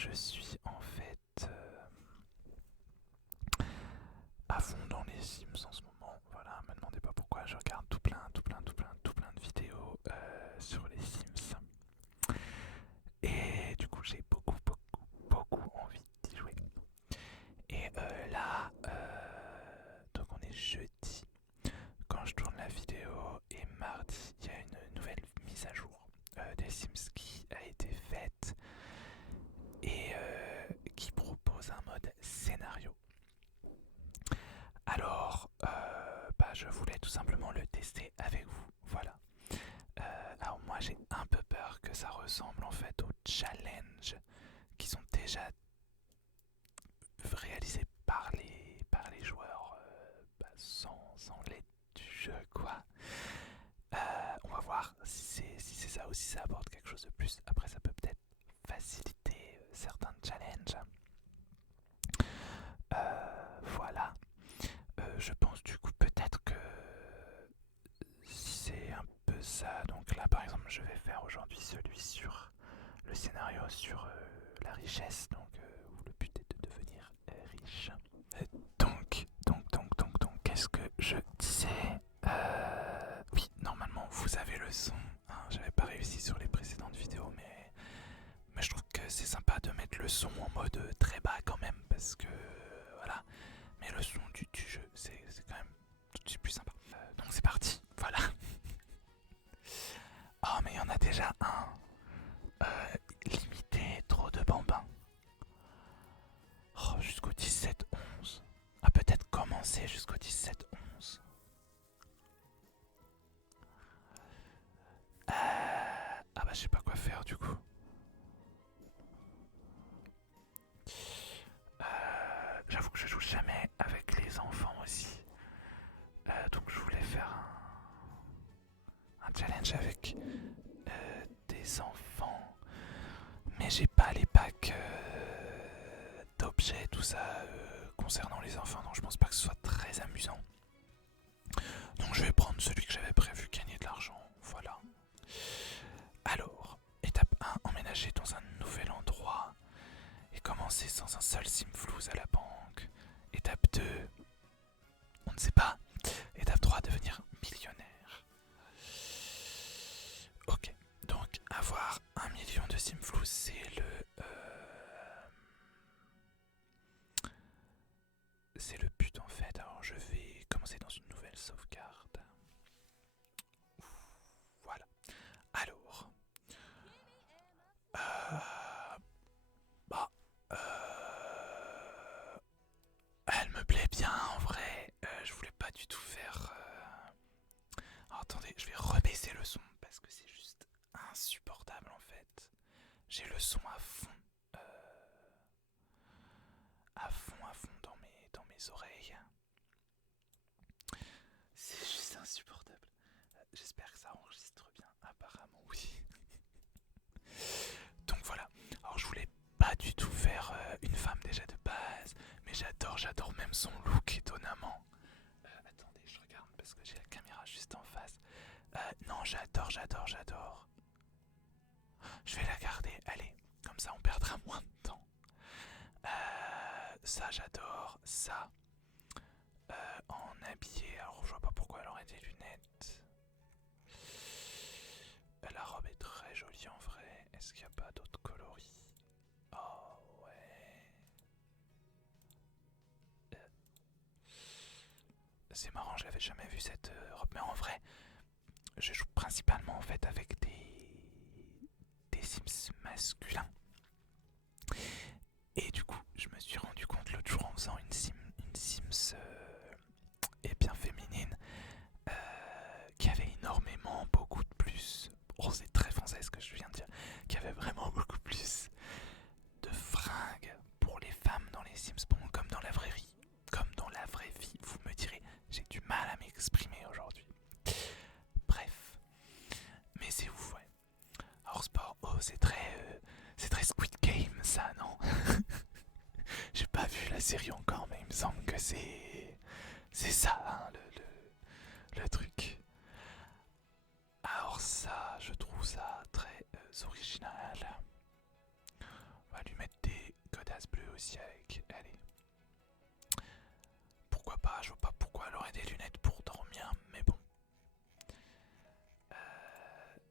je suis en fait à fond dans les Sims en ce moment. Voilà, me demandez pas pourquoi, je regarde tout plein de vidéos sur les Sims. Et du coup, j'ai beaucoup envie d'y jouer. Et là, donc on est jeudi quand je tourne la vidéo, et mardi, il y a une nouvelle mise à jour des Sims qui a été faite et qui propose un mode scénario. Alors, je voulais tout simplement le tester avec vous. Voilà. Alors moi, j'ai un peu peur que ça ressemble en fait aux challenges qui sont déjà réalisés par les joueurs sans l'aide du jeu, quoi. On va voir si c'est ça ou si ça apporte quelque chose de plus. Après, ça peut peut-être faciliter certains challenges. Voilà. Je pense du coup peut-être que c'est un peu ça. Donc là, par exemple, je vais faire aujourd'hui celui sur le scénario sur la richesse, donc où le but est de devenir riche. Qu'est-ce que je disais? Oui, normalement, vous avez le son. Hein, j'avais pas réussi sur les précédentes vidéos, mais je trouve que c'est sympa de mettre le son en mode très bas quand même, parce que voilà. Mais le son du jeu, c'est quand même tout de suite plus sympa. Donc c'est parti, voilà. Oh, mais il y en a déjà un. Limité, trop de bambins. Oh, jusqu'au 17-11. Ah, peut-être commencer jusqu'au 17-11. Ah bah je sais pas quoi faire du coup. J'avoue que je joue jamais avec les enfants aussi. Donc je voulais faire un challenge avec des enfants. Mais j'ai pas les packs d'objets, tout ça concernant les enfants. Donc je pense pas que ce soit très amusant. Donc je vais prendre celui que j'avais prévu gagner de l'argent. Voilà. Alors, étape 1, emménager dans un nouvel endroit et commencer sans un seul simflouz à la banque. Étape 2, on ne sait pas. Étape 3, devenir millionnaire. Ok, donc avoir 1 million de simflouz, c'est le but en fait. Alors je vais commencer dans une nouvelle sauvegarde. Voilà. Alors, bah, elle me plaît bien en vrai. Je voulais pas du tout faire. Alors, attendez, je vais rebaisser le son parce que c'est juste insupportable en fait. J'ai le son à fond dans mes oreilles. C'est juste insupportable. J'espère que ça enregistre bien. Apparemment, oui. Donc voilà. Alors, je voulais pas du tout faire une femme déjà de base, mais j'adore même son look étonnamment. Attendez, je regarde parce que j'ai la caméra juste en face. Non, j'adore. Je vais la garder, allez, comme ça on perdra moins de temps. Ça j'adore, ça. En habillé, alors je vois pas pourquoi elle aurait des lunettes. La robe est très jolie en vrai. Est-ce qu'il n'y a pas d'autres coloris? Oh ouais. C'est marrant, je l'avais jamais vu cette robe, mais en vrai, je joue principalement en fait avec des Sims masculins. Et du coup, je me suis rendu compte l'autre jour en faisant une Sims bien féminine, qui avait énormément, beaucoup de plus. Oh, c'est très français ce que je viens de dire. Qui avait vraiment beaucoup plus de fringues pour les femmes dans les Sims, bon, comme dans la vraie vie. Comme dans la vraie vie, vous me direz, j'ai du mal à m'exprimer aujourd'hui. Bref, mais c'est ouf, ouais. Hors sport, oh, c'est très Squid Game, ça, non? J'ai pas vu la série encore, mais il me semble que c'est ça, hein, le truc. Alors ça, je trouve ça très original. On va lui mettre godasses bleues aussi avec. Allez. Pourquoi pas, je vois pas pourquoi elle aurait des lunettes pour dormir, mais bon.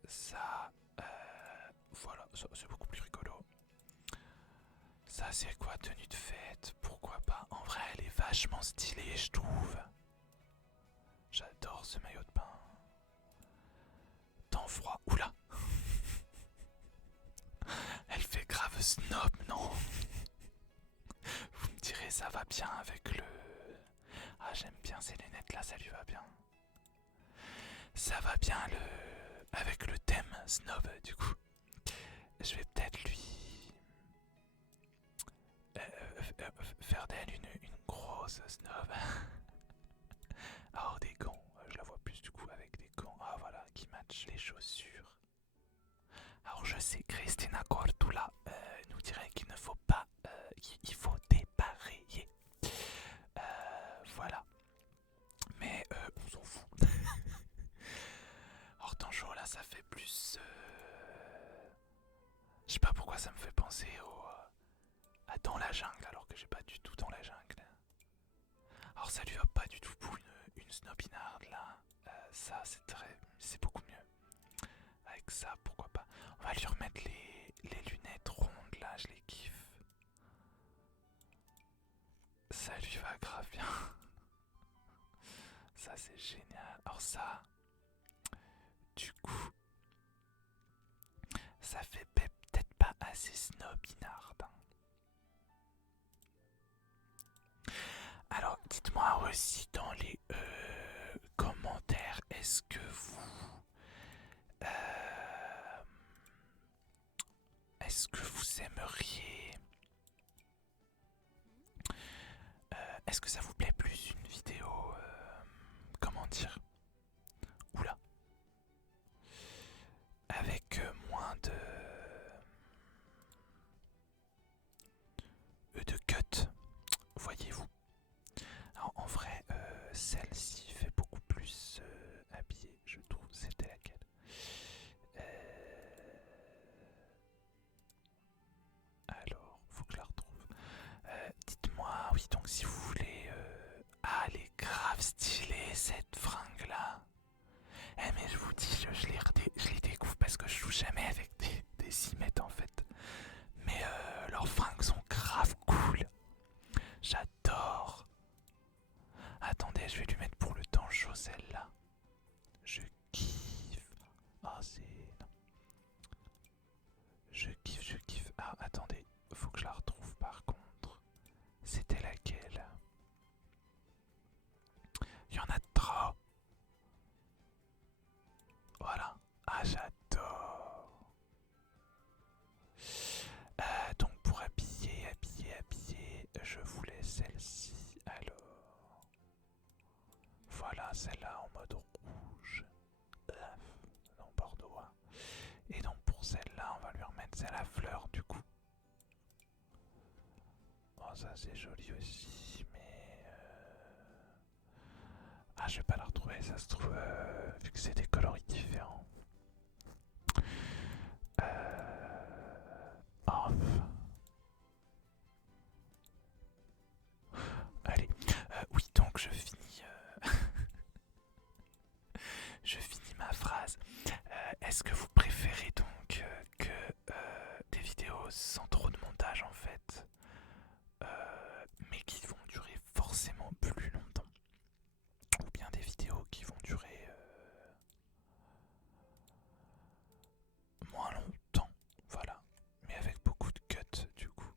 Ça, voilà, ça c'est beaucoup plus rigolo. Ça c'est quoi, tenue de fête? Pourquoi pas? En vrai, elle est vachement stylée, je trouve. J'adore ce maillot de bain. Temps froid, oula. Elle fait grave snob, non? Vous me direz, ça va bien avec le... Ah, j'aime bien ces lunettes là, ça lui va bien. Ça va bien avec le thème snob, du coup. Je vais peut-être lui faire d'elle une grosse snob. Ah, oh, des gants, je la vois plus du coup avec des gants. Ah voilà, qui matchent les chaussures. Alors je sais, Christina Cordula nous dirait qu'il ne faut pas, qu'il faut dépareiller. Voilà. Mais on s'en fout. Alors Tanjo là, ça fait plus... Je sais pas pourquoi ça me fait penser à Dans la jungle, alors que j'ai pas du tout Dans la jungle. Alors ça lui va pas du tout pour une snobinarde là. Ça c'est beaucoup mieux. Avec ça, pourquoi pas. On va lui remettre les lunettes rondes là, je les kiffe. Ça lui va grave bien. Ça c'est génial. Alors ça, du coup, ça fait peut-être pas assez snobinard. Alors dites-moi aussi dans les commentaires, est-ce que vous aimeriez... est-ce que ça vous plaît plus une vidéo... comment dire? Oula. Avec moins de cuts, voyez-vous. Alors en vrai, celle-ci fait beaucoup plus habillée, je trouve. C'était laquelle? Alors, faut que je la retrouve. Dites-moi, oui, donc si vous voulez... Ah, elle est grave stylée cette fringue-là. Eh mais je vous dis, je les découvre parce que je joue jamais avec des cimettes en fait. Mais leurs fringues sont grave cool. J'adore. Attendez, je vais lui mettre pour le temps chaud celle-là. Je kiffe. Ah c'est... Non. Je kiffe. Ah attendez, faut que je la retrouve par contre. C'était laquelle? Il y en a trop. Voilà. Ah j'adore. Donc pour habiller, je voulais celle-ci. Alors, voilà celle-là en mode rouge. Non, bordeaux. Hein. Et donc pour celle-là, on va lui remettre celle à fleurs du coup. Oh ça c'est joli aussi, mais... Ah je vais pas la retrouver, ça se trouve, vu que c'est des coloris différents. Off. Allez, oui donc je finis... je finis ma phrase. Est-ce que vous préférez donc que des vidéos sans trop de montage en fait, mais qui vont durer forcément plus longtemps, ou bien des vidéos qui vont durer moins longtemps, voilà, mais avec beaucoup de cuts du coup.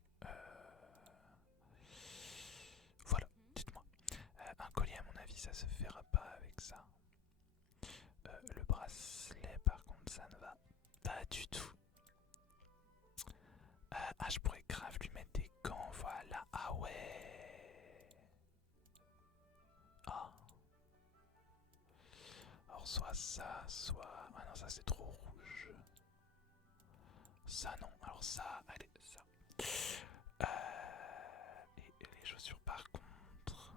Voilà, dites-moi. Un collier à mon avis ça se fera pas avec ça. Le bracelet par contre ça ne va pas du tout. Ah je pourrais grave lui mettre des gants, voilà. Ah ouais. Ah. Alors soit ça, soit... Ah non ça c'est trop rouge. Ça non, alors ça, allez, ça. Et les chaussures par contre...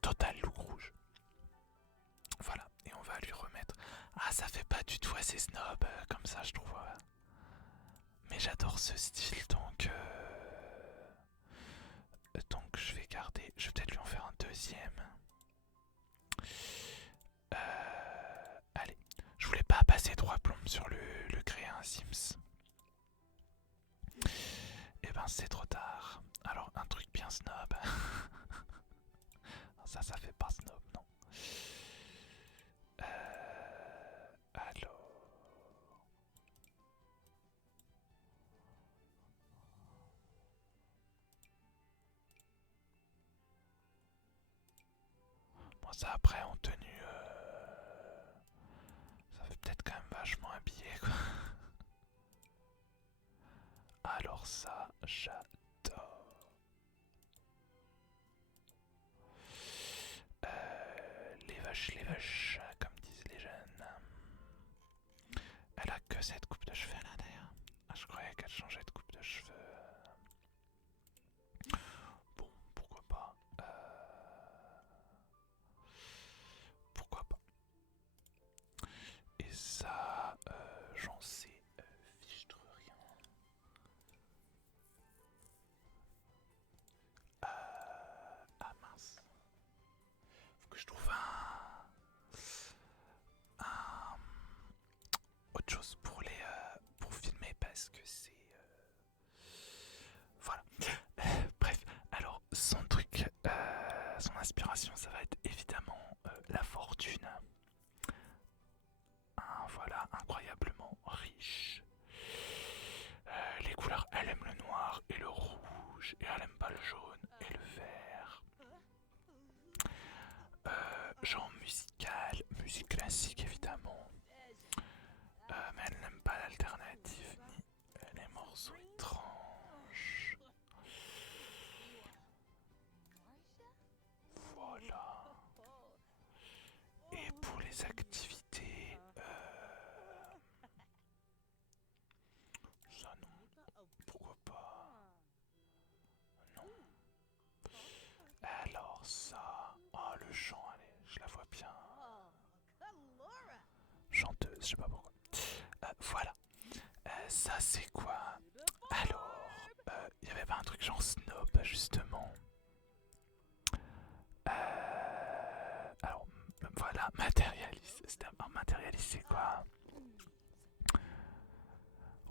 Total look rouge. Voilà, et on va lui remettre... Ah ça fait pas du tout assez snob comme ça je trouve. Mais j'adore ce style, donc je vais garder. Je vais peut-être lui en faire un deuxième. Allez, je voulais pas passer 3 plombes sur le créer un Sims. Et ben c'est trop tard. Alors un truc bien snob. Ça fait pas snob, non. Alors. Bon, ça après en tenue. Ça fait peut-être quand même vachement habillé, quoi. Alors ça, j'adore. Les vaches, comme disent les jeunes. Elle a que cette coupe de cheveux là d'ailleurs. Ah, je croyais qu'elle changeait de coupe de cheveux. Bon, pourquoi pas. Pourquoi pas. Et ça, j'en sais fichtre rien. Ah mince. Faut que je trouve un autre chose pour filmer parce que c'est voilà. Bref, alors son truc, son inspiration, ça va être évidemment la fortune. Voilà, incroyablement riche. Les couleurs, elle aime le noir et le rouge, et elle aime pas le jaune et le vert. Genre musical, musique classique évidemment. Mais elle n'aime pas l'alternative ni les morceaux étranges. Voilà. Et pour les activités, ça non, pourquoi pas. Non. Alors ça, oh le chant, allez, je la vois bien. Chanteuse, je sais pas pourquoi. Voilà. Ça c'est quoi? Alors, il y avait pas un truc genre snob justement. Alors, voilà, matérialiste. Matérialiste, c'est quoi?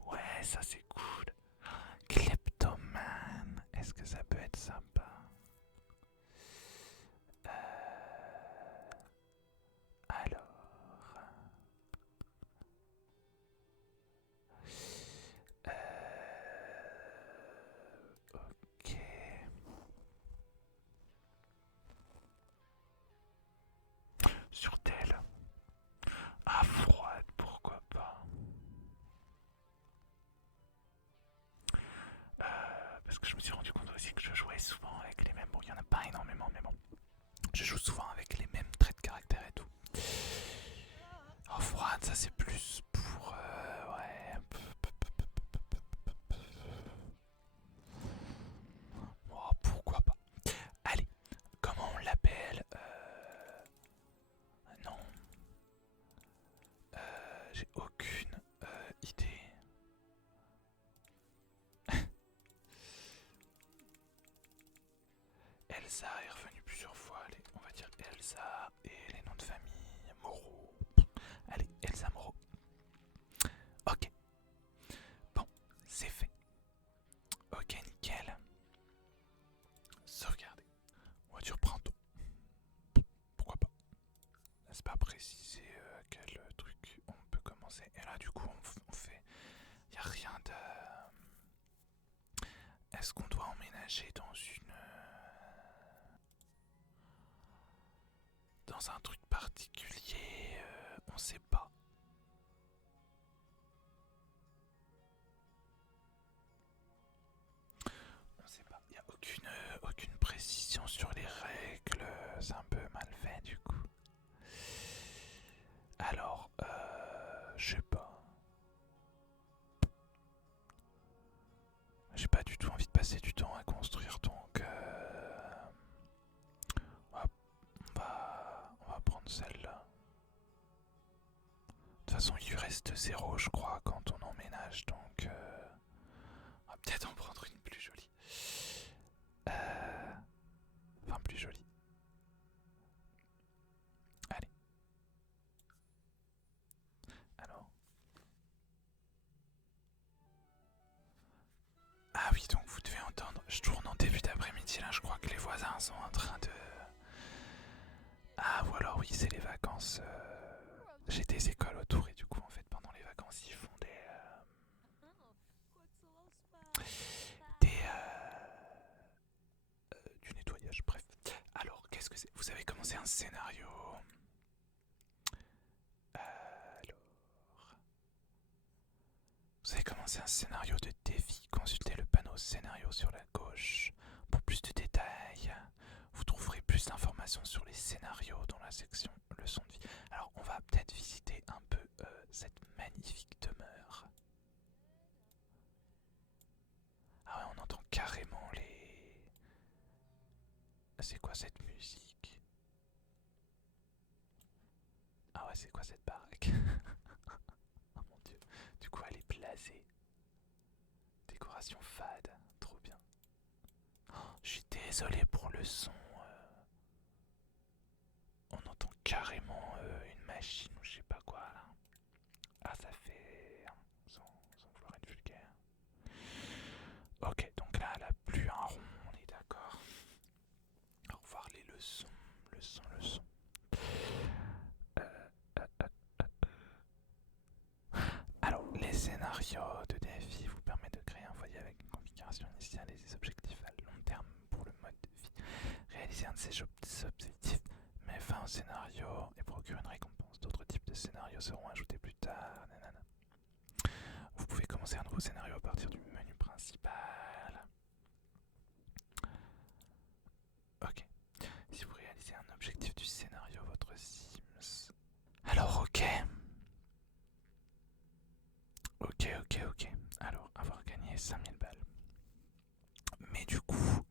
Ouais, ça c'est cool. Kleptomane, est-ce que ça peut être sympa? Alors. Ok. Sur tel. Ah, froide, pourquoi pas. Parce que je me suis rendu compte aussi que je jouais souvent avec les mêmes. Bon, il n'y en a pas énormément, mais bon. Je joue souvent avec les mêmes traits de caractère et tout. Oh, froide, ça c'est plus pour. Ouais. Oh, pourquoi pas. Allez, comment on l'appelle? Non. J'ai aucune idée. Elsa est revenue plusieurs fois. Allez, on va dire Elsa et les noms de famille. Moreau. Allez, Elsa Moreau. Ok. Bon, c'est fait. Ok, nickel. Sauvegarder. Voiture printemps. Pourquoi pas. C'est pas précisé quel truc on peut commencer. Et là, du coup, on fait. Y a rien de. Est-ce qu'on doit emménager dans un truc particulier? On sait pas. On sait pas. Il n'y a aucune précision sur les règles. C'est un peu mal fait du coup. Alors, je sais pas. J'ai pas du tout envie de passer du temps à construire, donc on va prendre celle-là. De toute façon, il lui reste 0, je crois, quand on emménage, donc Peut-être en prendre une plus jolie. Euh... Enfin, plus jolie. Allez. Alors. Ah oui, donc vous devez entendre. Je tourne en début d'après-midi là. Je crois que les voisins sont en train de. Ah, ou alors oui, c'est les vacances. J'ai des écoles autour et du coup, en fait, pendant les vacances, ils font du nettoyage. Bref. Alors, qu'est-ce que c'est? Vous avez commencé un scénario. Alors. Vous avez commencé un scénario de défi. Consultez le panneau scénario sur la gauche. Pour plus de détails, vous trouverez plus d'informations sur les scénarios dans la section leçon de vie. Alors, on va peut-être visiter un peu cette magnifique demeure. Ah ouais, on entend carrément les... C'est quoi cette musique? Ah ouais, c'est quoi cette baraque? Oh mon dieu. Du coup, elle est blasée. Décoration fade. Trop bien. Oh, je suis désolé pour le son. On entend carrément une machine ou je sais pas quoi là. Ah, ça fait... sans vouloir être vulgaire. Ok, donc là, elle a plus un rond, on est d'accord. Au revoir les leçons. Leçons. Alors, les scénarios de défi vous permettent de créer un foyer avec une configuration initiale et des objectifs à long terme pour le mode de vie. Réaliser un de ces objectifs met fin au scénario et procure une récompense. D'autres types de scénarios seront ajoutés plus tard. Nanana. Vous pouvez commencer un nouveau scénario à partir du menu principal. Ok. Si vous réalisez un objectif du scénario, votre Sims... Alors, ok. Ok. Alors, avoir gagné 5000 balles. Mais du coup,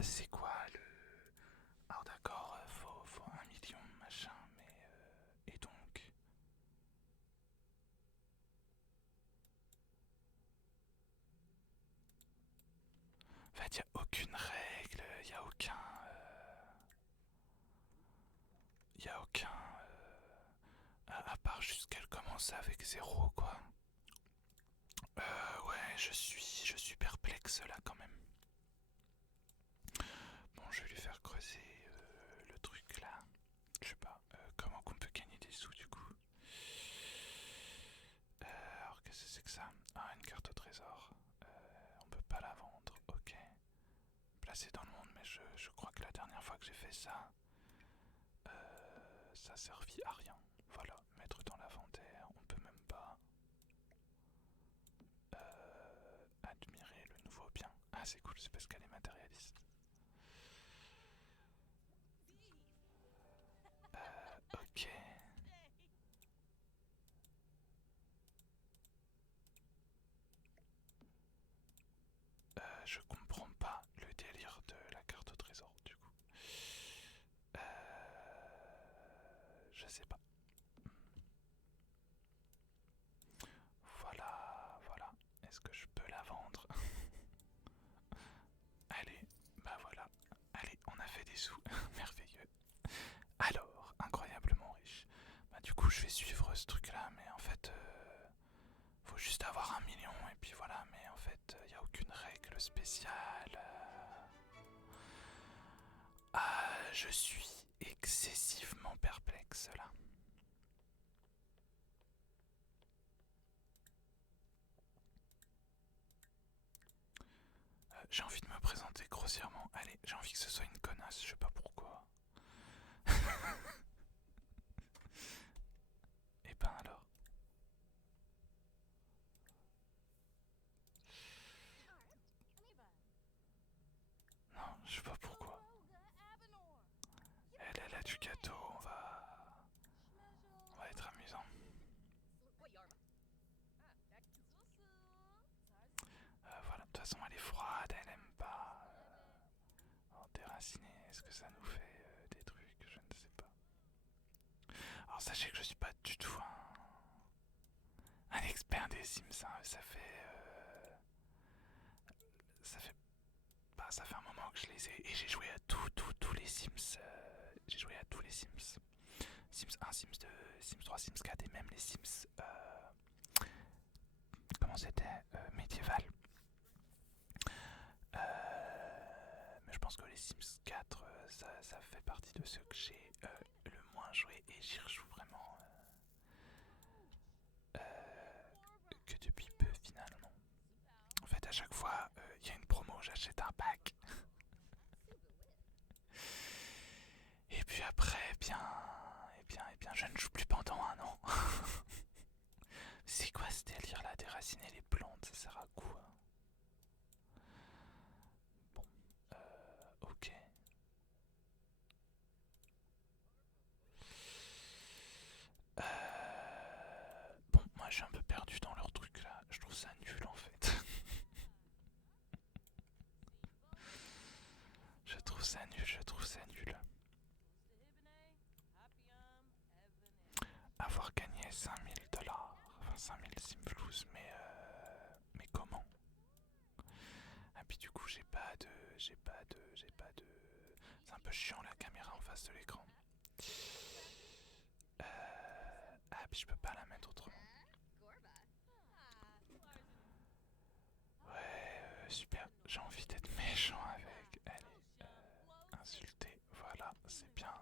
c'est quoi le... Alors d'accord, faut 1 million, machin, mais... et donc... En fait, y a aucune règle, y a aucun... y a aucun... à part juste qu'elle commence avec 0, quoi. Ouais, je suis perplexe là quand même. Bon, je vais lui faire creuser le truc là. Je sais pas, comment qu'on peut gagner des sous du coup. Alors qu'est-ce que c'est que ça? Ah, une carte au trésor. On peut pas la vendre, ok. Placée dans le monde, mais je crois que la dernière fois que j'ai fait ça, ça servit à rien. Voilà, mettre dans l'inventaire, on peut même pas admirer le nouveau bien. Ah, c'est cool, c'est parce qu'elle est matérialiste. Ok. Je comprends pas le délire de la carte au trésor du coup. Je sais pas. Voilà. Est-ce que je peux la vendre? Allez, bah voilà. Allez, on a fait des sous. Merveilleux. Alors, incroyablement riche. Bah du coup, je vais suivre ce truc-là, mais en fait, faut juste avoir 1 million et puis voilà. Mais en fait, il n'y a aucune règle spéciale. Ah, je suis excessivement perplexe là. J'ai envie de me présenter grossièrement. Allez, j'ai envie que ce soit une connasse, je sais pas pourquoi. Et ben alors. Non, je sais pas pourquoi. Elle a du gâteau, on va être amusant. Voilà, de toute façon elle est froide, elle aime pas. Déraciné, est-ce que ça nous fait des trucs? Je ne sais pas. Alors sachez que je suis pas du tout un expert des Sims, hein. Ça fait joué à tous les Sims. Sims 1, Sims 2, Sims 3, Sims 4 et même les Sims... comment c'était médiéval. Mais je pense que les Sims 4, ça fait partie de ceux que j'ai le moins joué et j'y rejoue vraiment que depuis peu finalement. En fait, à chaque fois, il y a une promo, j'achète un pack. Et puis après, je ne joue plus pendant un an. C'est quoi ce délire là, déraciner les plantes, ça sert à quoi? Bon, ok. Bon, moi je suis un peu perdu dans leur truc là, je trouve ça nul en fait. Je trouve ça nul, je trouve ça nul. Avoir gagné 5000 $, enfin 5000 Simflouz, mais comment? Ah puis du coup j'ai pas de... C'est un peu chiant la caméra en face de l'écran. Ah puis je peux pas la mettre autrement. Ouais, super, j'ai envie d'être méchant avec. Allez, insulter, voilà, c'est bien.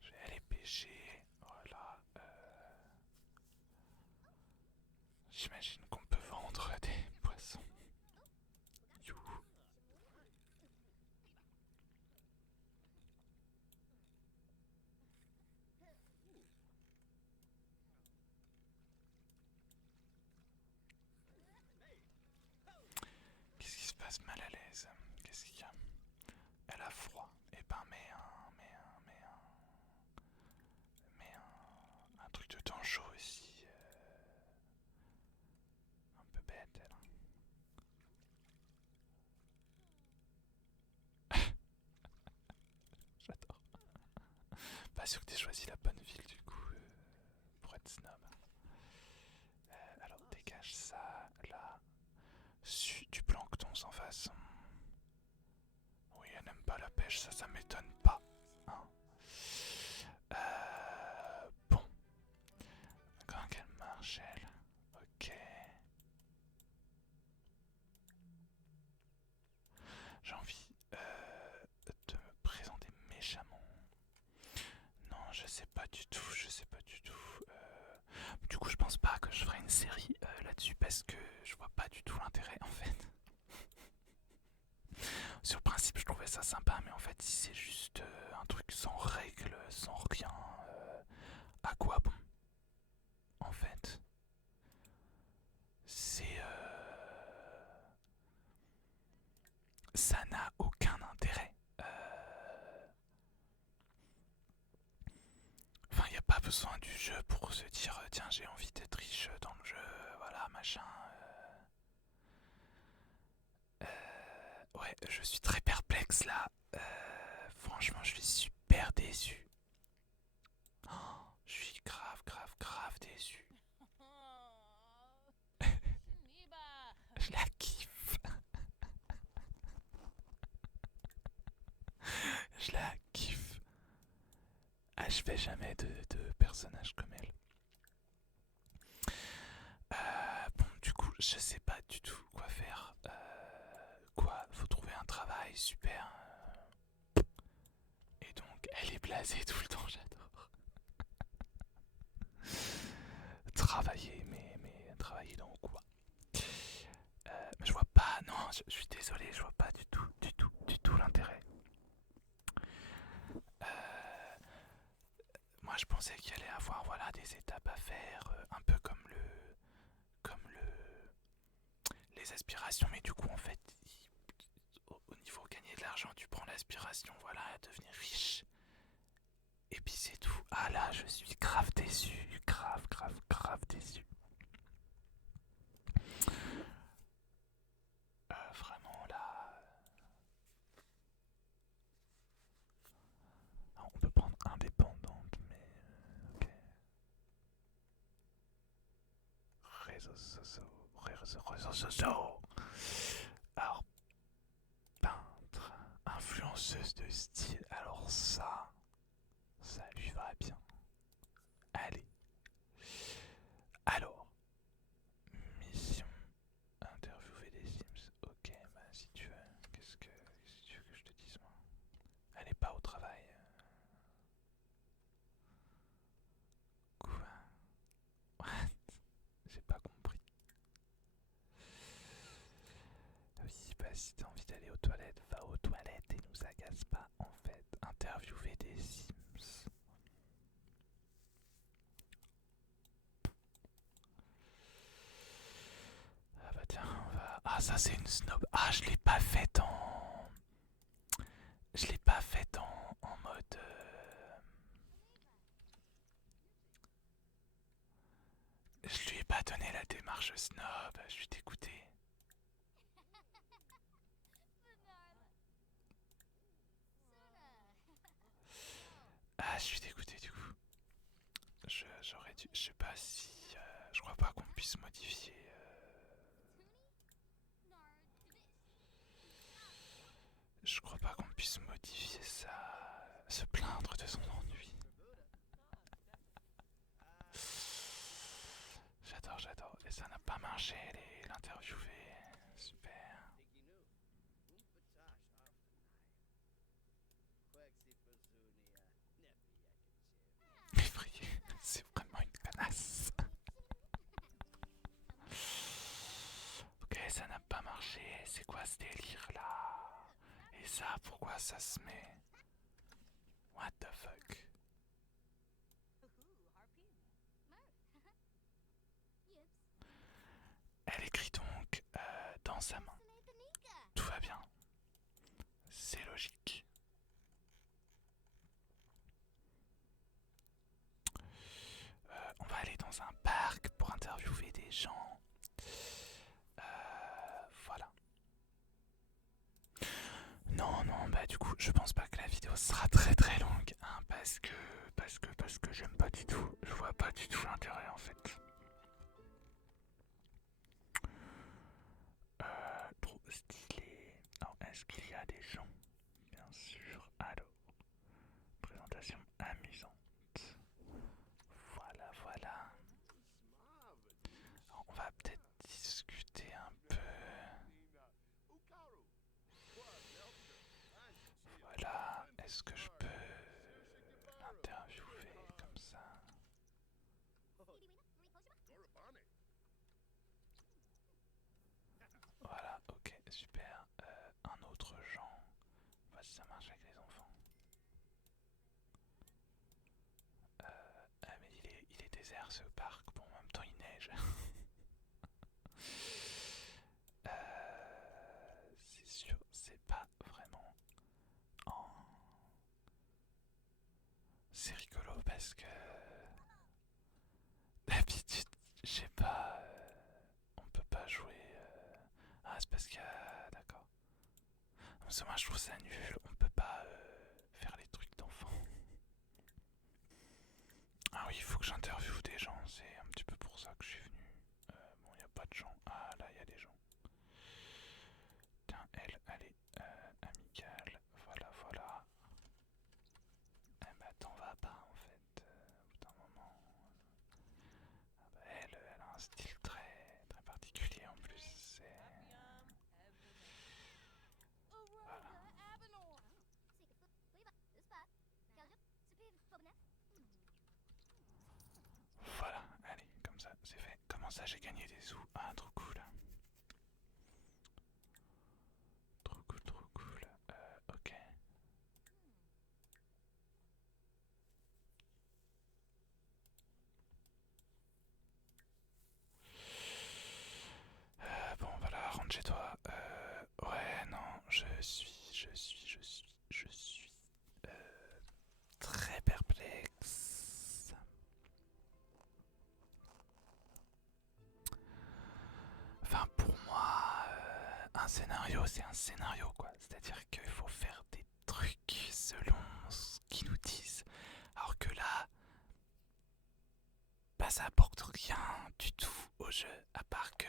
Je vais aller pêcher, voilà. J'imagine qu'on peut vendre des poissons. Youhou. Qu'est-ce qui se passe mal à l'aise? Qu'est-ce qu'il y a? Elle a froid. Eh ben un truc de temps chaud aussi. Un peu bête elle. J'adore. Pas sûr que t'aies choisi la bonne ville du coup pour être snob. Alors dégage ça là. Du plancton sans face. Oui, elle n'aime pas la pêche, ça m'étonne pas. Hein. Bon. Quand qu'elle marche elle. Ok. J'ai envie de me présenter méchamment. Non, je sais pas du tout, je sais pas du tout. Du coup, je pense pas que je ferai une série là-dessus parce que je vois pas du tout l'intérêt en fait. Sur le principe, je trouvais ça sympa, mais en fait, si c'est juste un truc sans règles, sans rien, à quoi bon? En fait, c'est ça n'a aucun intérêt. Enfin, il n'y a pas besoin du jeu pour se dire tiens, j'ai envie d'être riche dans le jeu, voilà, machin. Ouais, je suis très perplexe là. Franchement, je suis super déçu. Oh, je suis grave déçu. Je la kiffe. Je la kiffe. Ah, je fais jamais de personnages comme elle. Bon, du coup, je sais pas du tout quoi faire. Quoi, faut trouver un travail, super. Et donc, elle est blasée tout le temps, j'adore. Travailler, mais travailler dans quoi? Mais je vois pas, non, je suis désolé, je vois pas du tout l'intérêt. Moi, je pensais qu'il allait avoir, voilà, des étapes à faire, un peu les aspirations, mais du coup, en fait, au niveau gagner de l'argent, tu prends l'aspiration, voilà, à devenir riche. Et puis c'est tout. Ah là, je suis grave déçu, grave déçu. Vraiment là. Alors, on peut prendre indépendante, mais ok. réseaux sociaux. Alors, peintre, influenceuse de style, alors ça lui va bien. Allez. Alors, mission, interviewer des Sims. Ok, bah si tu veux, qu'est-ce que tu veux que je te dise moi? Elle est pas au travail. Quoi? What? J'ai pas compris. Oui, bah si t'as envie d'aller aux toilettes, va aux toilettes et nous agace pas en fait. Interviewer des Sims. Ah bah tiens, on va... Ah ça c'est une snob. Ah je l'ai pas faite en... Je l'ai pas faite en mode... Je lui ai pas donné la démarche snob, je suis dégoûté. Ah je suis dégoûté du coup. J'aurais dû... Je sais pas si... je crois pas qu'on puisse modifier... Je crois pas qu'on puisse modifier ça... Se plaindre de son ennui. J'adore. Et ça n'a pas marché, l'interviewer. Super. Effrayé, c'est vraiment une connasse. Ok, ça n'a pas marché. C'est quoi ce délire là? Et ça, pourquoi ça se met? What the fuck? Elle écrit donc dans sa main. Tout va bien. C'est logique. On va aller dans un parc pour interviewer des gens. Voilà. Non, bah du coup, je pense pas que la vidéo sera très longue, hein, parce que j'aime pas du tout. Je vois pas du tout l'intérêt en fait. Trop stylé. Alors, est-ce qu'il y a des gens? Bien sûr. Alors, présentation amusante. Voilà. Alors, on va peut-être discuter un peu. Voilà, est-ce que je peux l'interviewer comme ça? Voilà, ok, super. Un autre genre. On va voir si ça marche avec les enfants. Ah mais il est désert ce parc, bon en même temps il neige. C'est sûr, c'est pas vraiment... Oh. C'est rigolo parce que... D'habitude, je sais pas... on peut pas jouer... Ah c'est parce que... D'accord. Moi je trouve ça nul, on peut pas faire les trucs d'enfants. Ah oui, il faut que j'interviewe des gens, c'est un petit peu pour ça que je suis venu. Bon, il n'y a pas de gens. Ah, là, il y a des gens. Tiens, elle est amicale. Voilà. Eh bah, t'en vas pas en fait. Au bout d'un moment. Ah bah, elle a un style très particulier en plus. C'est. Voilà. Voilà, allez, comme ça, c'est fait. Comment ça, j'ai gagné des sous? Ah, trop cool. Trop cool. Ok. Bon, voilà, rentre chez toi. Ouais, non, je suis très perplexe. Enfin, pour moi, un scénario, c'est un scénario, quoi. C'est-à-dire qu'il faut faire des trucs selon ce qu'ils nous disent. Alors que là, bah, ça apporte rien du tout au au jeu, à part que...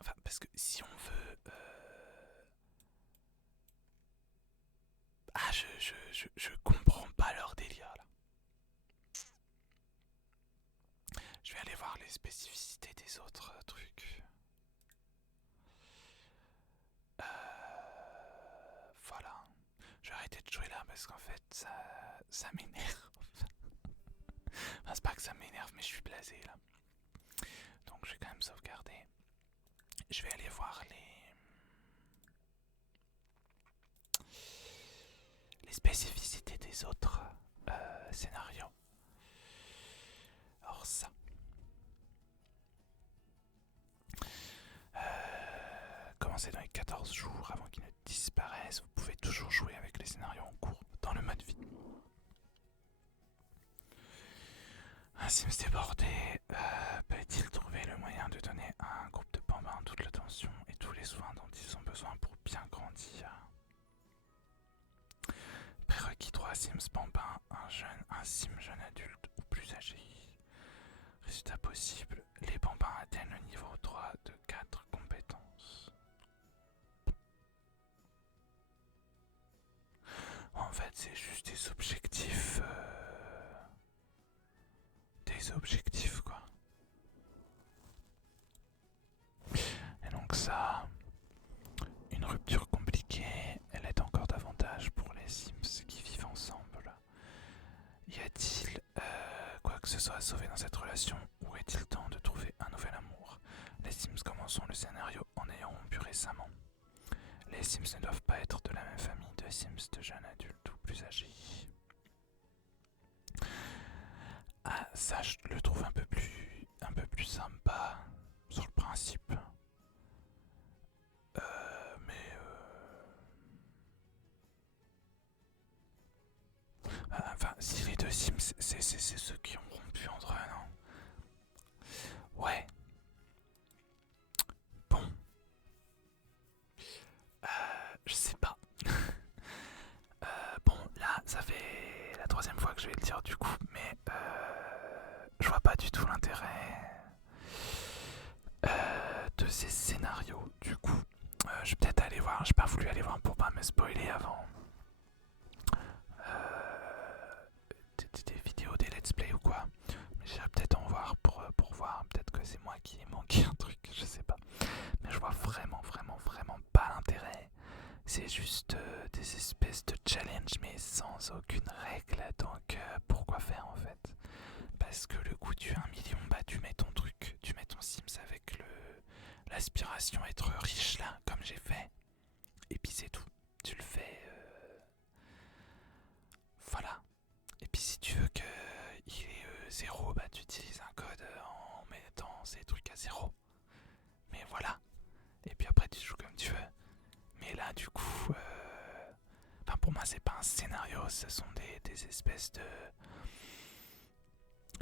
Enfin, parce que si on veut... Ah, je comprends pas leur délire, là. Je vais aller voir les spécificités des autres trucs. Voilà. Je vais arrêter de jouer là parce qu'en fait, ça m'énerve. Enfin, c'est pas que ça m'énerve, mais je suis blasé là. Donc je vais quand même sauvegarder. Je vais aller voir les spécificités des autres scénarios. Alors ça. Commencez dans les 14 jours avant qu'ils ne disparaissent. Vous pouvez toujours jouer avec les scénarios en cours dans le mode vie. Un Sims débordé peut-il trouver le moyen de donner à un groupe de bambins toute l'attention et tous les soins dont ils ont besoin pour bien grandir? Prérequis 3 Sims bambins, un Sim jeune adulte ou plus âgé. Résultat possible, les bambins atteignent le niveau 3 de 4 compétences. En fait, c'est juste des objectifs. Des objectifs, quoi. Et donc ça, une rupture compliquée, elle est encore davantage pour les Sims qui vivent ensemble. Y a-t-il quoi que ce soit à sauver dans cette relation, ou est-il temps de trouver un nouvel amour? Les Sims commenceront le scénario en ayant rompu récemment. Les Sims ne doivent pas être de la même famille de Sims de jeunes adultes ou plus âgés. Ah, ça je le trouve un peu plus sympa sur le principe. Enfin, si les deux Sims, c'est ceux qui ont rompu entre eux, non? Ouais. Bon. Je sais pas. Bon, là, ça fait la troisième fois que je vais le dire du coup, mais je vois pas du tout l'intérêt de ces scénarios. Du coup, je vais peut-être aller voir. J'ai pas voulu aller voir pour pas me spoiler avant. Des vidéos, des let's play ou quoi. Mais j'irai peut-être en voir pour voir. Peut-être que c'est moi qui ai manqué un truc, je sais pas. Mais je vois vraiment pas l'intérêt. C'est juste des espèces de challenge mais sans aucune règle. Donc pourquoi faire en fait? Parce que le coup du 1 million, bah tu mets ton truc, tu mets ton Sims avec l'aspiration à être riche là, comme j'ai fait. Et puis c'est tout. Tu le fais. Voilà. Et puis si tu veux qu'il est 0, bah tu utilises un code en mettant ces trucs à 0. Mais voilà. Et puis après tu joues comme tu veux. Mais là du coup, pour moi c'est pas un scénario, ce sont des espèces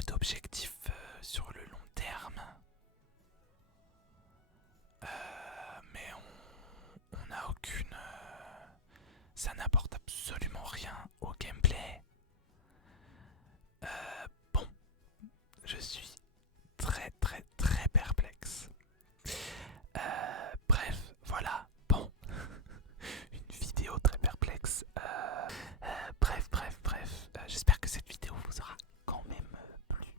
d'objectifs sur le long terme. Mais on n'a aucune... ça n'apporte absolument rien au gameplay. Bon, je suis très perplexe. Bref, voilà, bon. Une vidéo très perplexe. Bref. J'espère que cette vidéo vous aura quand même plu.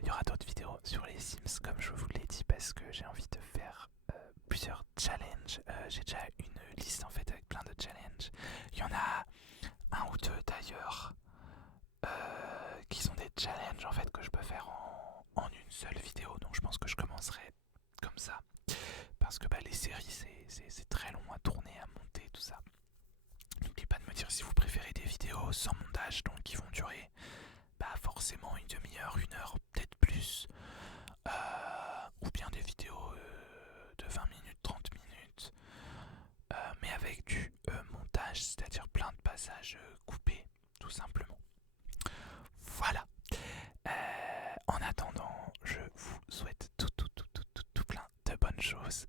Il y aura d'autres vidéos sur les Sims, comme je vous l'ai dit, parce que j'ai envie de faire plusieurs challenges. J'ai déjà une liste en fait avec plein de challenges. Il y en a un ou deux d'ailleurs qui sont des challenges en fait que je peux faire en une seule vidéo. Donc je pense que je commencerai comme ça. Parce que les séries c'est très long à tourner, à monter, tout ça. N'oubliez pas de me dire si vous préférez des vidéos sans montage, donc qui vont durer forcément une demi-heure, 1 heure, peut-être plus. Ou bien des vidéos de 20 minutes, 30 minutes. Mais avec du montage, c'est-à-dire plein de passages coupés, tout simplement. Voilà. En attendant, je vous souhaite tout plein de bonnes choses